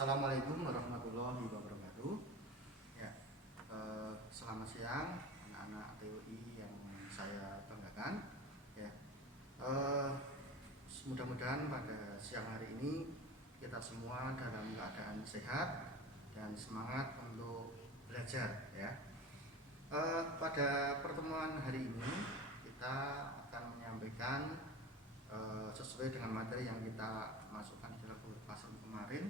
Assalamualaikum warahmatullahi wabarakatuh. Ya, selamat siang anak-anak TUI yang saya banggakan. Ya, mudah-mudahan pada siang hari ini kita semua dalam keadaan sehat dan semangat untuk belajar. Ya, pada pertemuan hari ini kita akan menyampaikan sesuai dengan materi yang kita masukkan di dalam classroom kemarin,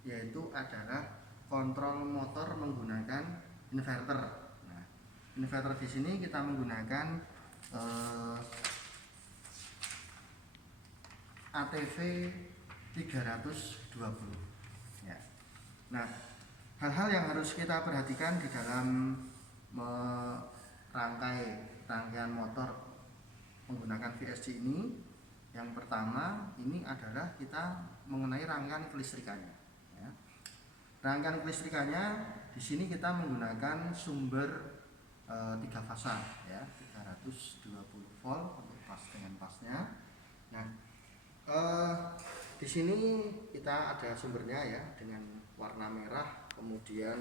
yaitu adalah kontrol motor menggunakan inverter. Nah, inverter di sini kita menggunakan ATV 320. Ya. Nah, hal-hal yang harus kita perhatikan di dalam merangkai rangkaian motor menggunakan VSD ini, yang pertama ini adalah kita mengenai rangkaian kelistrikannya. Ya. Rangkaian kelistrikannya di sini kita menggunakan sumber 3 fasa, ya, 320 volt untuk pas dengan pasnya. Nah, di sini kita ada sumbernya ya dengan warna merah, kemudian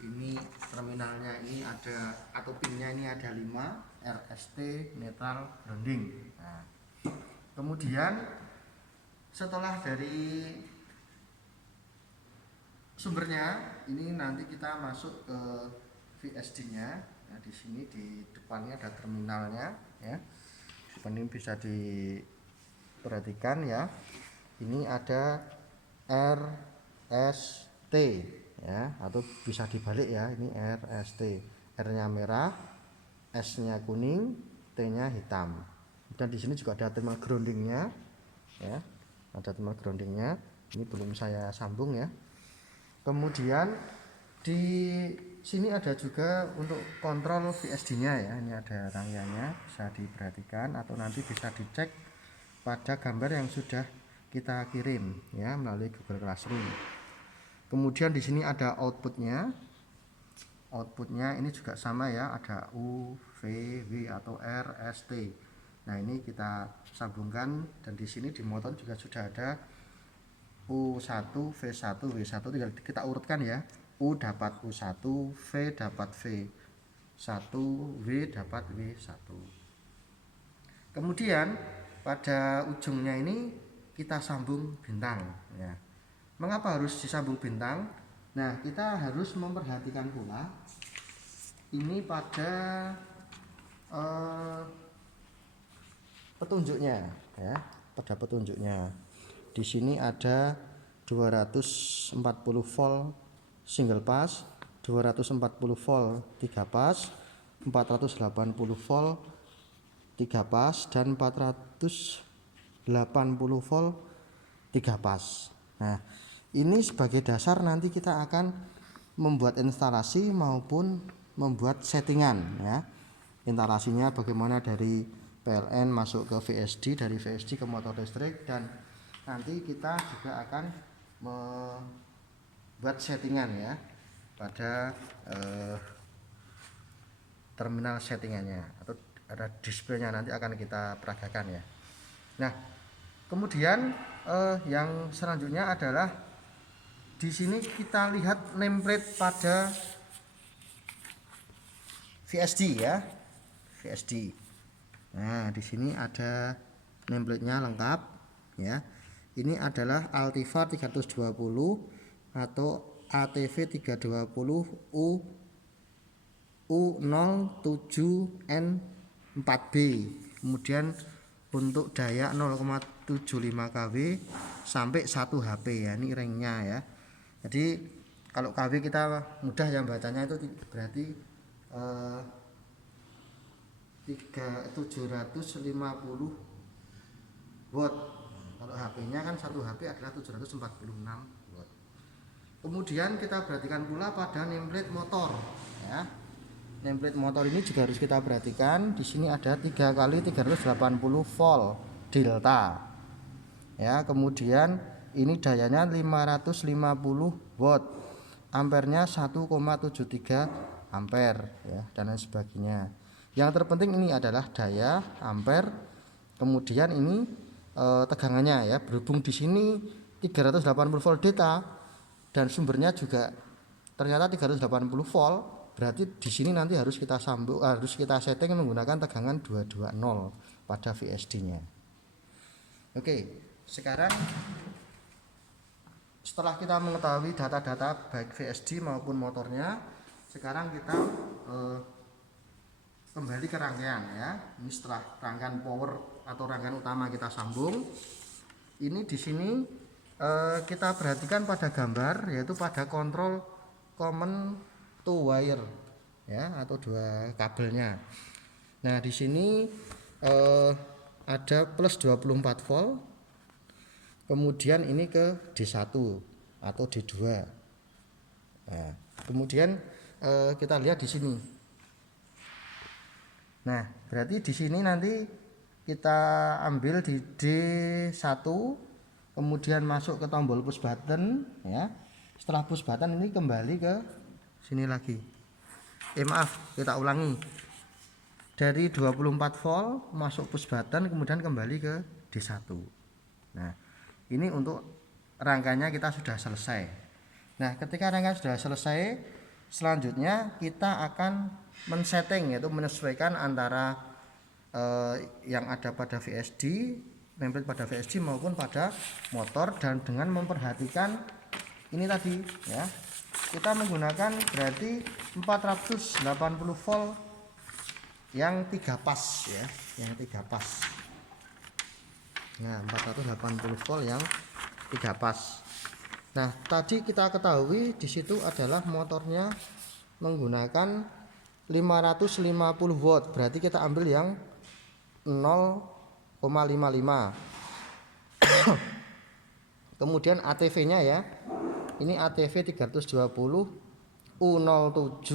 ini terminalnya ini ada atau pinnya ini ada 5 RST netral grounding. Nah, kemudian setelah dari sumbernya ini nanti kita masuk ke VSD-nya. Nah, di sini di depannya ada terminalnya ya. Depan ini bisa diperhatikan ya. Ini ada RST ya, atau bisa dibalik ya, ini RST. R-nya merah, S-nya kuning, T-nya hitam. Dan di sini juga ada terminal groundingnya, ya, ada terminal groundingnya. Ini belum saya sambung ya. Kemudian di sini ada juga untuk kontrol VSD-nya ya. Ini ada rangkaiannya, bisa diperhatikan atau nanti bisa dicek pada gambar yang sudah kita kirim ya melalui Google Classroom. Kemudian di sini ada outputnya. Outputnya ini juga sama ya, ada U, V, W atau R, S, T. Nah, ini kita sambungkan, dan di sini di motor juga sudah ada U1, V1, W1, tinggal kita urutkan ya. U dapat U1, V dapat V1, W dapat W1. Kemudian pada ujungnya ini kita sambung bintang ya. Mengapa harus disambung bintang? Nah, kita harus memperhatikan pula ini pada petunjuknya ya, pada petunjuknya. Di sini ada 240 volt single pass, 240 volt 3 pas, 480 volt 3 pas, dan 480 volt 3 pas. Nah, ini sebagai dasar nanti kita akan membuat instalasi maupun membuat settingan ya. Instalasinya bagaimana dari PLN masuk ke VSD, dari VSD ke motor listrik, dan nanti kita juga akan membuat settingan ya pada terminal settingannya, atau ada displaynya nanti akan kita peragakan ya. Nah, kemudian yang selanjutnya adalah di sini kita lihat nameplate pada VSD ya, VSD. Nah, di sini ada nameplate-nya lengkap ya. Ini adalah Altiva 320 atau ATV 320 U07N4B. Kemudian untuk daya 0,75 kW sampai 1 HP ya, ini ringnya ya. Jadi kalau kW kita mudah yang bacanya itu berarti 750 watt. Kalau HP-nya kan 1 HP adalah 746 watt. Kemudian kita perhatikan pula pada nameplate motor ya. Nameplate motor ini juga harus kita perhatikan. Di sini ada 3 kali 380 volt delta. Ya, kemudian ini dayanya 550 watt. Ampernya 1,73 ampere ya, dan lain sebagainya. Yang terpenting ini adalah daya, ampere, kemudian ini tegangannya ya. Berhubung di sini 380 volt delta, dan sumbernya juga ternyata 380 volt, berarti di sini nanti harus kita setting menggunakan tegangan 220 pada VSD-nya. Oke, sekarang setelah kita mengetahui data-data baik VSD maupun motornya, sekarang kita kembali ke rangkaian ya. Ini setelah rangkaian power atau rangkaian utama kita sambung. Ini di sini kita perhatikan pada gambar, yaitu pada kontrol common two wire ya, atau dua kabelnya. Nah, di sini ada plus 24 volt. Kemudian ini ke D1 atau D2. Nah, kemudian kita lihat di sini. Nah, berarti di sini nanti kita ambil di D1, kemudian masuk ke tombol push button ya. Setelah push button ini kembali ke sini lagi. Maaf, kita ulangi. Dari 24 volt masuk push button, kemudian kembali ke D1. Nah, ini untuk rangkaiannya kita sudah selesai. Nah, ketika rangkaian sudah selesai, selanjutnya kita akan men-setting, yaitu menyesuaikan antara yang ada pada VSD, template pada VSD maupun pada motor, dan dengan memperhatikan ini tadi ya. Kita menggunakan berarti 480 volt yang 3 pas ya, yang 3 pas. Nah, 480 volt yang 3 pas. Nah, tadi kita ketahui di situ adalah motornya menggunakan 550 watt, berarti kita ambil yang 0,55. Kemudian ATV-nya ya. Ini ATV 320 U07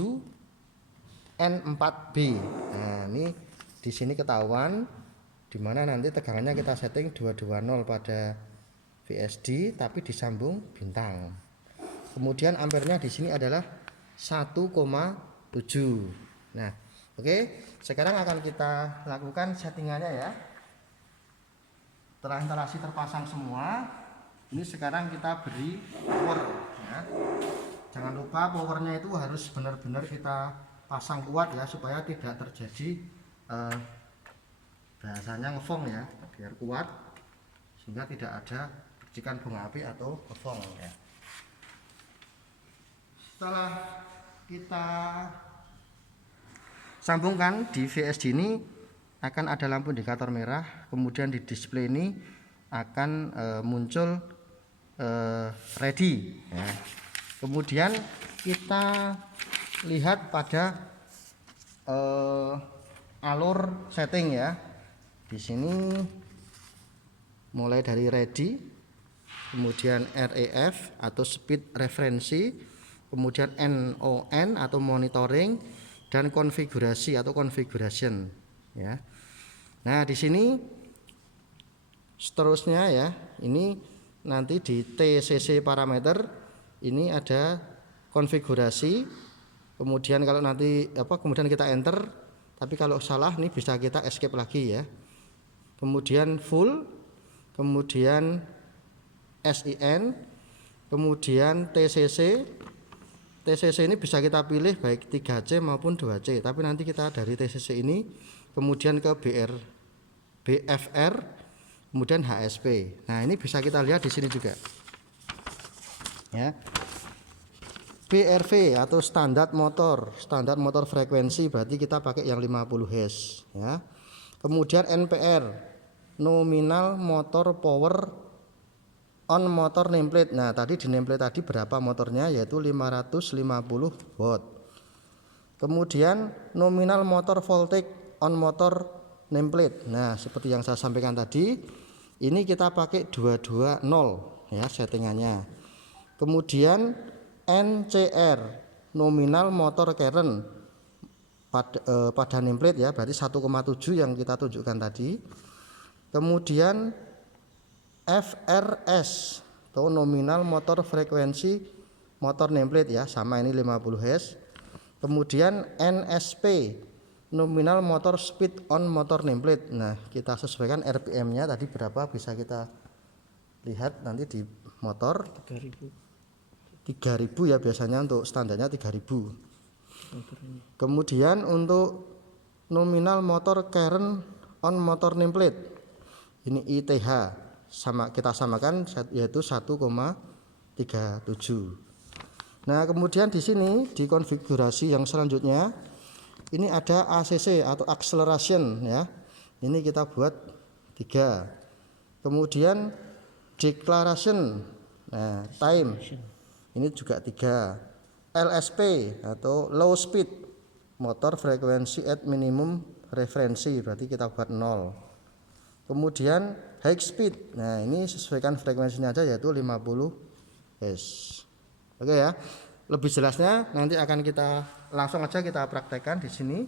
N4B. Nah, ini di sini ketahuan di mana nanti tegangannya kita setting 220 pada VSD tapi disambung bintang. Kemudian ampernya di sini adalah 1,7. Nah, oke, sekarang akan kita lakukan settingannya ya. Setelah instalasi terpasang semua, ini sekarang kita beri power ya. Jangan lupa powernya itu harus benar-benar kita pasang kuat ya, supaya tidak terjadi bahasanya ngefong ya, biar kuat sehingga tidak ada percikan bunga api atau ngefong ya. Setelah kita sambungkan di VSD ini akan ada lampu indikator merah, kemudian di display ini akan muncul ready ya. Kemudian kita lihat pada alur setting ya. Di sini mulai dari ready, kemudian REF atau speed referensi, kemudian NON atau monitoring, dan konfigurasi atau configuration ya. Nah, di sini seterusnya ya, ini nanti di TCC parameter ini ada konfigurasi. Kemudian kalau nanti kemudian kita enter, tapi kalau salah ini bisa kita escape lagi ya. Kemudian full, kemudian SIN, kemudian TCC. TCC ini bisa kita pilih baik 3C maupun 2C, tapi nanti kita dari TCC ini kemudian ke BFR, kemudian HSP. Nah, ini bisa kita lihat di sini juga ya. BRV atau standar motor frekuensi, berarti kita pakai yang 50 Hz ya. Kemudian NPR, nominal motor power on motor nameplate. Nah, tadi di nameplate tadi berapa motornya, yaitu 550 watt. Kemudian nominal motor voltage on motor nameplate. Nah, seperti yang saya sampaikan tadi, ini kita pakai 220 ya settingannya. Kemudian NCR, nominal motor current pada nameplate ya, berarti 1,7 yang kita tunjukkan tadi. Kemudian FRS atau nominal motor frekuensi motor nameplate ya, sama ini 50 Hz. Kemudian NSP, nominal motor speed on motor nameplate. Nah, kita sesuaikan RPM-nya tadi berapa, bisa kita lihat nanti di motor 3000 3000 ya, biasanya untuk standarnya 3000. Kemudian untuk nominal motor current on motor nameplate, ini ITH sama kita samakan yaitu 1,37. Nah, kemudian di sini di konfigurasi yang selanjutnya ini ada ACC atau acceleration ya. Ini kita buat 3. Kemudian declaration, nah time ini juga 3. LSP atau low speed, motor frequency at minimum referensi, berarti kita buat 0. Kemudian high speed, nah ini sesuaikan frekuensinya aja yaitu 50 Hz. Oke ya, lebih jelasnya nanti akan kita langsung aja kita praktekkan di sini.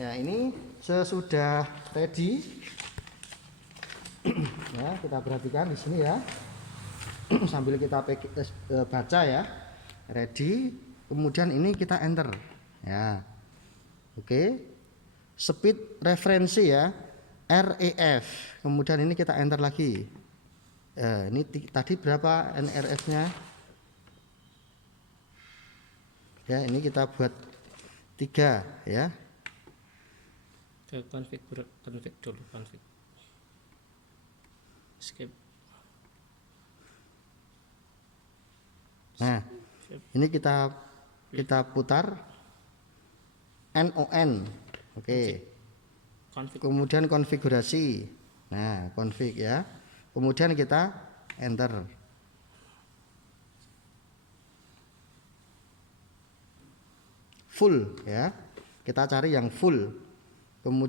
Ya, ini sesudah ready. Ya, kita perhatikan di sini ya. Sambil kita baca ya. Ready, kemudian ini kita enter. Ya. Oke. Speed referensi ya. REF. Kemudian ini kita enter lagi. Ini tadi berapa NRF-nya? Ya, ini kita buat 3 ya. Config dulu, config. Skip. Nah, ini kita putar NON. Oke. Kemudian konfigurasi. Nah, config ya. Kemudian kita enter. Full ya. Kita cari yang full. Kemudian